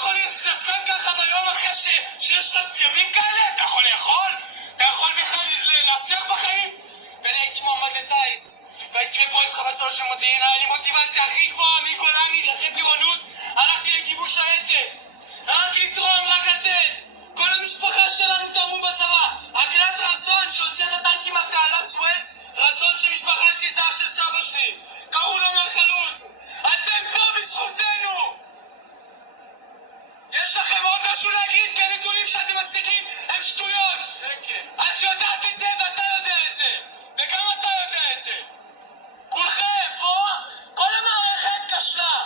יכול להתדפק ככה ביום אחרי שיש ימים כאלה? אתה יכול לאכול? אתה יכול בכלל להצליח בחיים? ואני הייתי מועמד לטייס, והייתי בפרויקט איתך בצורה של מודיעין, היה לי מוטיבציה הכי גבוהה מגולני אחרי טירונות, הלכתי לכיבוש האתר, רק לתרום, רק לתת. כל המשפחה שלנו תרמו בצבא. עגלת רזון שהוציא את הטנקים מהתעלת סואץ, רזון של משפחה שלי, זה אח של סבא שלי, קראו לו מהחלוץ. אתם פה בזכותנו. יש לכם עוד משהו להגיד? כי הנתונים שאתם מציגים הם שטויות. את יודעת את זה ואתה יודע את זה, וגם אתה יודע את זה. כולכם פה, כל המערכת כשלה.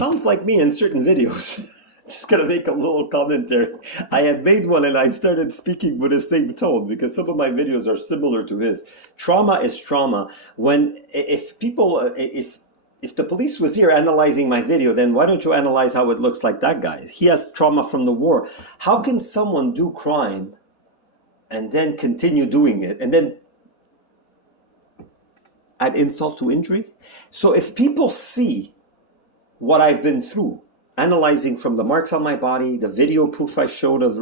Sounds like me in certain videos. Just gonna make a little comment there. I had made one and I started speaking with the same tone because some of my videos are similar to his. Trauma is trauma. If the police was here analyzing my video, then why don't you analyze how it looks like that guy? He has trauma from the war. How can someone do crime and then continue doing it and then add insult to injury? So if people see what I've been through, analyzing from the marks on my body, the video proof I showed of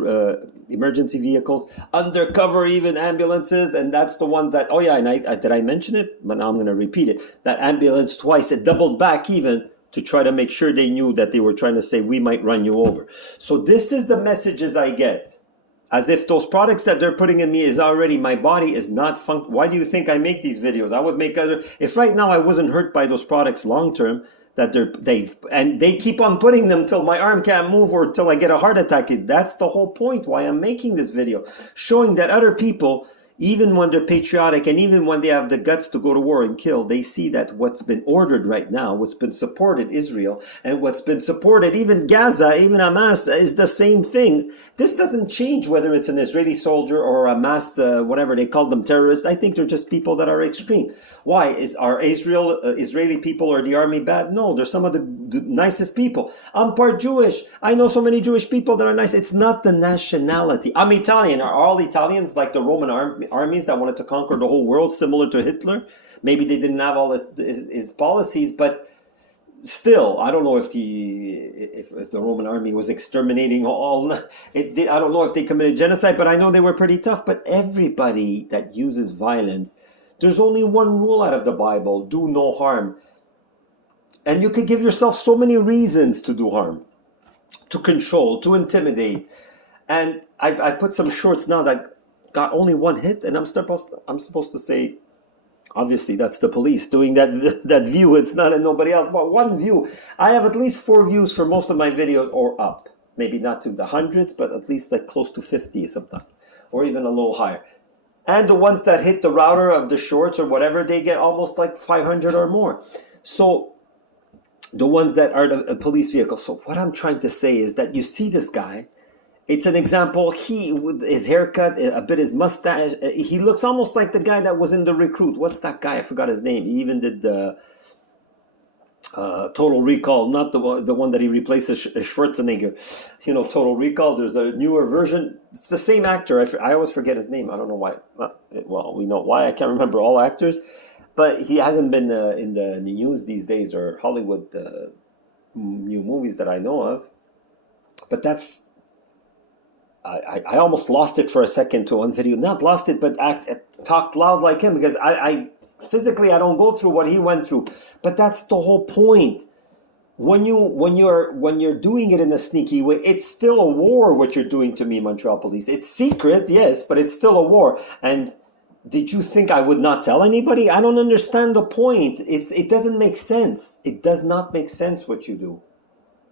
emergency vehicles, undercover even ambulances, and that's the one that, oh yeah, and did I mention it? But now I'm going to repeat it. That ambulance twice, it doubled back even to try to make sure they knew that they were trying to say, we might run you over. So this is the messages I get. As if those products that they're putting in me is already, my body is not why do you think I make these videos? I would make if right now I wasn't hurt by those products long term, that they keep on putting them till my arm can't move or till I get a heart attack. That's the whole point why I'm making this video, showing that other people, even when they're patriotic and even when they have the guts to go to war and kill, they see that what's been ordered right now, what's been supported Israel, and what's been supported even Gaza, even Hamas, is the same thing. This doesn't change whether it's an Israeli soldier or Hamas, whatever they call them, terrorists. I think they're just people that are extreme. Why? Are Israeli people or the army bad? No, they're some of the nicest people. I'm part Jewish. I know so many Jewish people that are nice. It's not the nationality. I'm Italian. Are all Italians like the Roman armies that wanted to conquer the whole world, similar to Hitler? Maybe they didn't have all his policies, but still, I don't know if the Roman army was exterminating all. I don't know if they committed genocide, but I know they were pretty tough. But everybody that uses violence, there's only one rule out of the Bible: do no harm. And you could give yourself so many reasons to do harm, to control, to intimidate. And I put some shorts now that got only one hit, and I'm supposed to say, obviously that's the police doing that view. It's not nobody else, but one view. I have at least 4 views for most of my videos, or up. Maybe not to the hundreds, but at least like close to 50 sometimes, or even a little higher. And the ones that hit the router of the shorts or whatever, they get almost like 500 or more. So the ones that are the police vehicles. So what I'm trying to say is that you see this guy. It's an example. With his haircut, a bit his mustache, he looks almost like the guy that was in The Recruit. What's that guy? I forgot his name. He even did Total Recall, not the one that he replaces Schwarzenegger. You know, Total Recall. There's a newer version. It's the same actor. I always forget his name. I don't know why. Well, we know why. I can't remember all actors. But he hasn't been in the news these days, or Hollywood new movies that I know of. But that's... I almost lost it for a second to one video. Not lost it, but talked loud like him, because I physically I don't go through what he went through. But that's the whole point. When you're doing it in a sneaky way, it's still a war what you're doing to me, Montreal police. It's secret, yes, but it's still a war. And did you think I would not tell anybody? I don't understand the point. It doesn't make sense. It does not make sense what you do.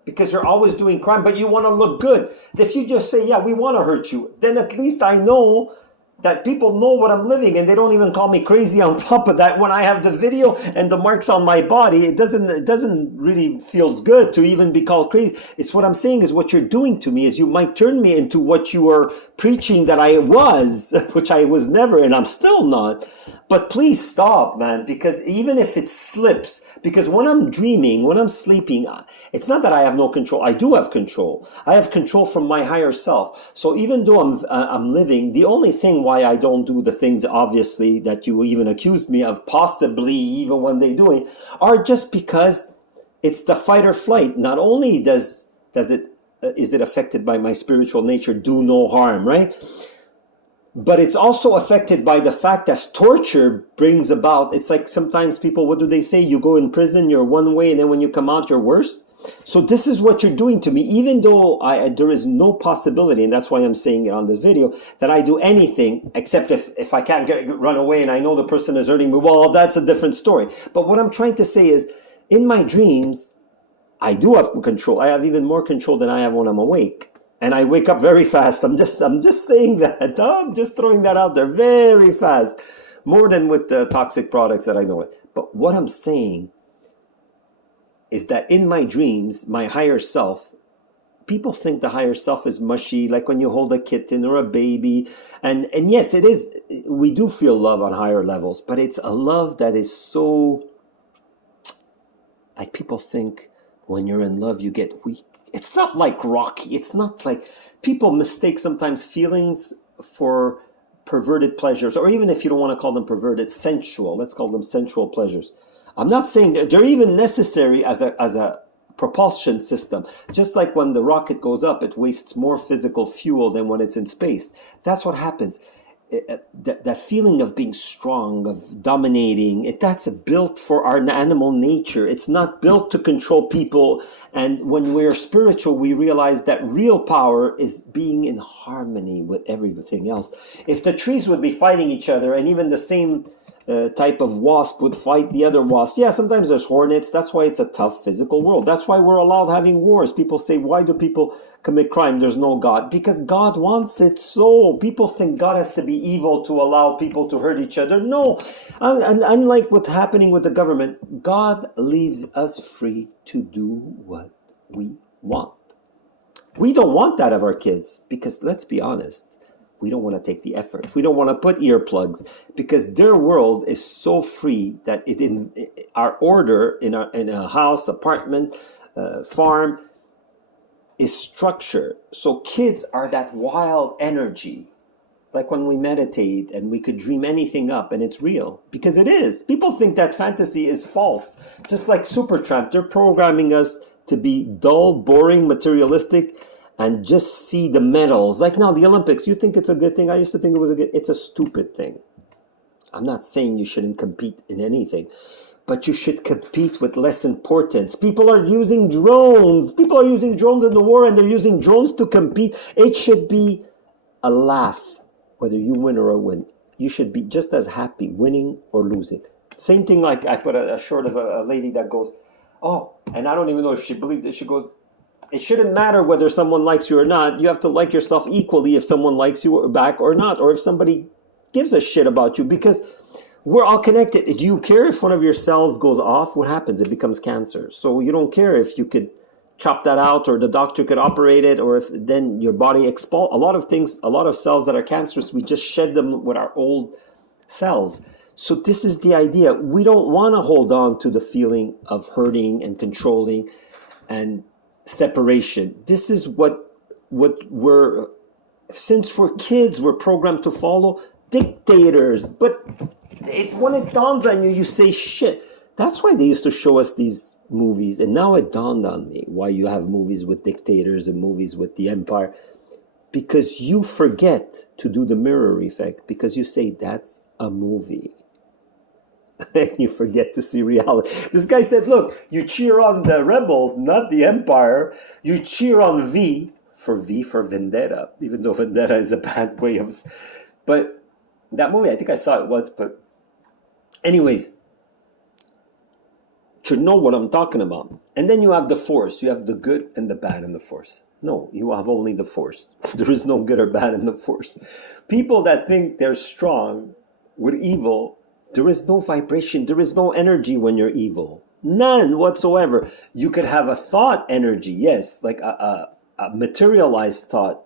Because you're always doing crime, but you want to look good. If you just say, yeah, we want to hurt you, then at least I know that people know what I'm living, and they don't even call me crazy on top of that. When I have the video and the marks on my body, it doesn't really feels good to even be called crazy. It's what I'm saying is what you're doing to me is you might turn me into what you are preaching that I was, which I was never, and I'm still not. But please stop, man, because even if it slips, because when I'm dreaming, when I'm sleeping, it's not that I have no control. I do have control. I have control from my higher self. So even though I'm living, the only thing why I don't do the things, obviously, that you even accused me of possibly even one day doing, are just because It's the fight or flight. Not only does it is it affected by my spiritual nature, do no harm, right? But it's also affected by the fact that torture brings about, it's like sometimes people, what do they say? You go in prison, you're one way, and then when you come out, you're worse. So this is what you're doing to me, even though there is no possibility, and that's why I'm saying it on this video, that I do anything, except if I can't run away and I know the person is hurting me, well, that's a different story. But what I'm trying to say is, in my dreams, I do have control. I have even more control than I have when I'm awake. And I wake up very fast. I'm just saying that. I'm just throwing that out there very fast. More than with the toxic products that I know it. But what I'm saying is that in my dreams, my higher self, people think the higher self is mushy, like when you hold a kitten or a baby. And yes, it is. We do feel love on higher levels, but it's a love that is so, like people think when you're in love, you get weak. It's not like Rocky. It's not like, people mistake sometimes feelings for perverted pleasures, or even if you don't want to call them perverted, sensual. Let's call them sensual pleasures. I'm not saying they're even necessary as a propulsion system. Just like when the rocket goes up, it wastes more physical fuel than when it's in space. That's what happens. That feeling of being strong, of dominating, that's built for our animal nature. It's not built to control people. And when we're spiritual, we realize that real power is being in harmony with everything else. If the trees would be fighting each other, and even the same type of wasp would fight the other wasps. Yeah, sometimes there's hornets. That's why it's a tough physical world. That's why we're allowed having wars. People say, why do people commit crime? There's no God. Because God wants it so. People think God has to be evil to allow people to hurt each other. No. And unlike what's happening with the government, God leaves us free to do what we want. We don't want that of our kids because, let's be honest, we don't want to take the effort. We don't want to put earplugs because their world is so free that our order in a house, apartment, farm is structured. So kids are that wild energy. Like when we meditate and we could dream anything up and it's real. Because it is. People think that fantasy is false. Just like Supertramp, they're programming us to be dull, boring, materialistic, and just see the medals. Like now, the Olympics, you think it's a good thing? I used to think it was it's a stupid thing. I'm not saying you shouldn't compete in anything, but you should compete with less importance. People are using drones. People are using drones in the war, and they're using drones to compete. It should be a laugh, whether you win or I win. You should be just as happy winning or losing. Same thing like I put a short of a lady that goes, oh, and I don't even know if she believed it. She goes, it shouldn't matter whether someone likes you or not. You have to like yourself equally if someone likes you back or not, or if somebody gives a shit about you, because we're all connected. Do you care if one of your cells goes off? What happens? It becomes cancer. So you don't care if you could chop that out or the doctor could operate it, or if then your body expel a lot of things, a lot of cells that are cancerous, we just shed them with our old cells. So this is the idea. We don't want to hold on to the feeling of hurting and controlling and separation. This is what we're, since we're kids, we're programmed to follow dictators. But when it dawns on you, you say, shit. That's why they used to show us these movies. And now it dawned on me why you have movies with dictators and movies with the empire. Because you forget to do the mirror effect, because you say that's a movie. And you forget to see reality. This guy said, look, you cheer on the rebels, not the empire. You cheer on V for Vendetta, even though Vendetta is a bad way of... But that movie, I think I saw it once, but anyways, to know what I'm talking about. And then you have the Force. You have the good and the bad in the Force. No, you have only the Force. There is no good or bad in the Force. People that think they're strong with evil, there is no vibration. There is no energy when you're evil. None whatsoever. You could have a thought energy, yes, like a materialized thought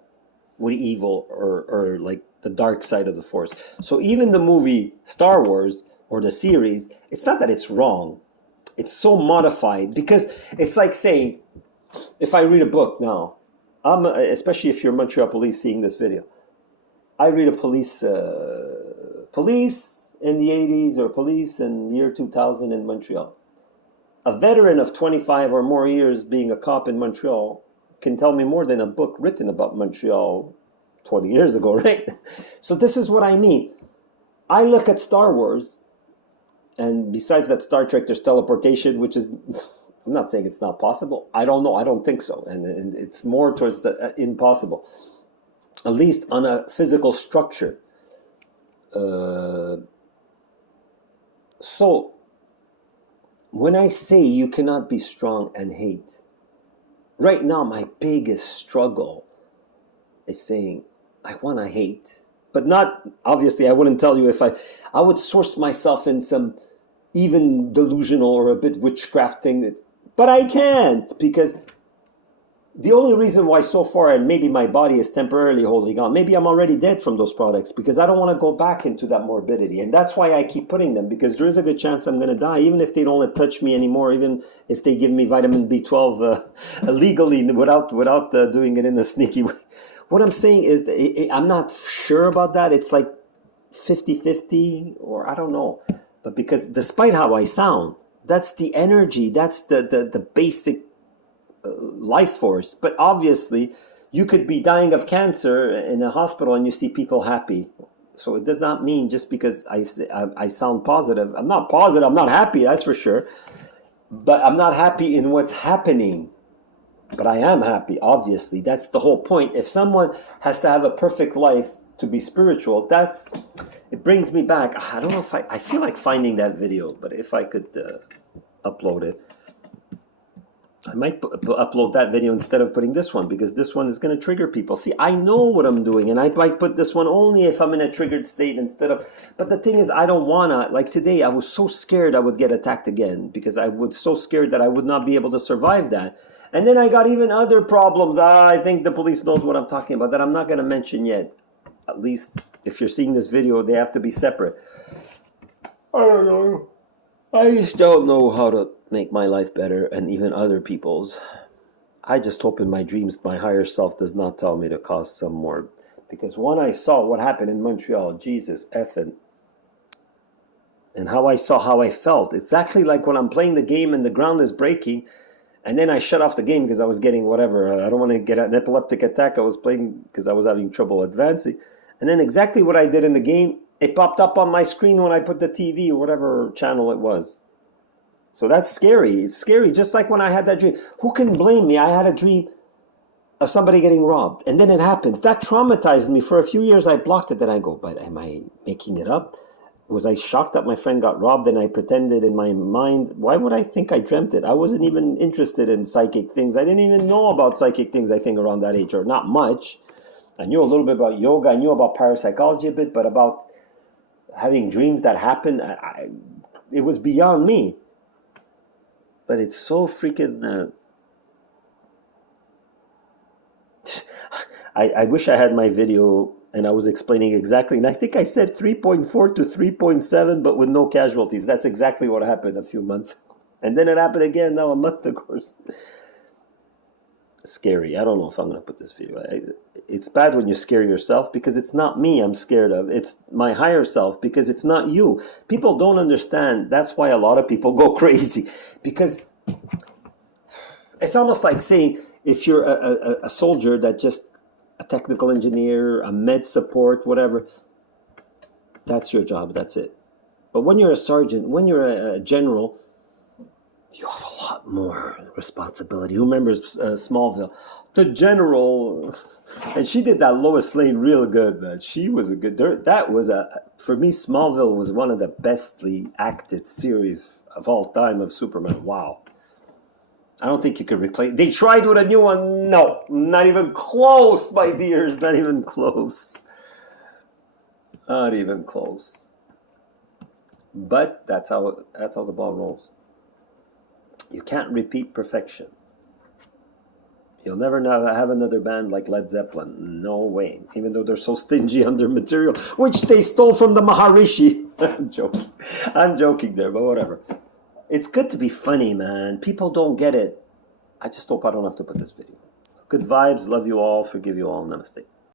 with evil, or like the dark side of the Force. So even the movie Star Wars or the series, it's not that it's wrong. It's so modified, because it's like saying, if I read a book now, especially if you're Montreal police seeing this video, I read a police in the 80s or police in the year 2000 in Montreal. A veteran of 25 or more years being a cop in Montreal can tell me more than a book written about Montreal 20 years ago, right? So this is what I mean. I look at Star Wars, and besides that, Star Trek, there's teleportation, which is, I'm not saying it's not possible. I don't know. I don't think so. And it's more towards the impossible, at least on a physical structure. So when I say you cannot be strong and hate, right now my biggest struggle is saying I want to hate, but not, obviously I wouldn't tell you if I would source myself in some even delusional or a bit witchcraft thing, but I can't, because the only reason why so far, and maybe my body is temporarily holding on, maybe I'm already dead from those products, because I don't want to go back into that morbidity. And that's why I keep putting them, because there is a good chance I'm going to die, even if they don't touch me anymore, even if they give me vitamin B12 legally without doing it in a sneaky way. What I'm saying is that I'm not sure about that. It's like 50-50, or I don't know. But because despite how I sound, that's the energy, that's the basic life force. But obviously you could be dying of cancer in a hospital and you see people happy. So it does not mean just because I sound positive. I'm not positive, I'm not happy, that's for sure. But I'm not happy in what's happening. But I am happy, obviously. That's the whole point. If someone has to have a perfect life to be spiritual, it brings me back. I don't know if I feel like finding that video, but if I could upload it, I might upload that video instead of putting this one, because this one is going to trigger people. See, I know what I'm doing, and I might put this one only if I'm in a triggered state instead of... But the thing is, I don't want to... Like today, I was so scared I would get attacked again, because I was so scared that I would not be able to survive that. And then I got even other problems. I think the police knows what I'm talking about, that I'm not going to mention yet. At least, if you're seeing this video, they have to be separate. I don't know. I just don't know how to make my life better, and even other people's. I just hope in my dreams my higher self does not tell me to cause some more. Because when I saw what happened in Montreal, Jesus effing, and how I saw how I felt, exactly like when I'm playing the game and the ground is breaking, and then I shut off the game because I was getting whatever. I don't want to get an epileptic attack. I was playing because I was having trouble advancing. And then exactly what I did in the game, it popped up on my screen when I put the TV or whatever channel it was. So that's scary. It's scary, just like when I had that dream. Who can blame me? I had a dream of somebody getting robbed, and then it happens. That traumatized me. For a few years, I blocked it. Then I go, but am I making it up? Was I shocked that my friend got robbed and I pretended in my mind? Why would I think I dreamt it? I wasn't even interested in psychic things. I didn't even know about psychic things, I think, around that age, or not much. I knew a little bit about yoga. I knew about parapsychology a bit, but about having dreams that happen, it was beyond me. But it's so freaking... I wish I had my video and I was explaining exactly. And I think I said 3.4 to 3.7, but with no casualties. That's exactly what happened a few months ago. And then it happened again now a month ago. Scary. I don't know if I'm going to put this video. It's bad when you scare yourself, because it's not me I'm scared of. It's my higher self, because it's not you. People don't understand. That's why a lot of people go crazy. Because it's almost like saying, if you're a soldier that just... a technical engineer, a med support, whatever, that's your job, that's it. But when you're a sergeant, when you're a general, you have a lot more responsibility. Who remembers Smallville? The general, and she did that Lois Lane real good, man. She was a good, for me, Smallville was one of the bestly acted series of all time of Superman. Wow. I don't think you could replace... They tried with a new one. No, not even close, my dears. Not even close. Not even close. But that's how the ball rolls. You can't repeat perfection. You'll never have another band like Led Zeppelin. No way. Even though they're so stingy on their material, which they stole from the Maharishi. I'm joking there, but whatever. It's good to be funny, man. People don't get it. I just hope I don't have to put this video. Good vibes. Love you all. Forgive you all. Namaste.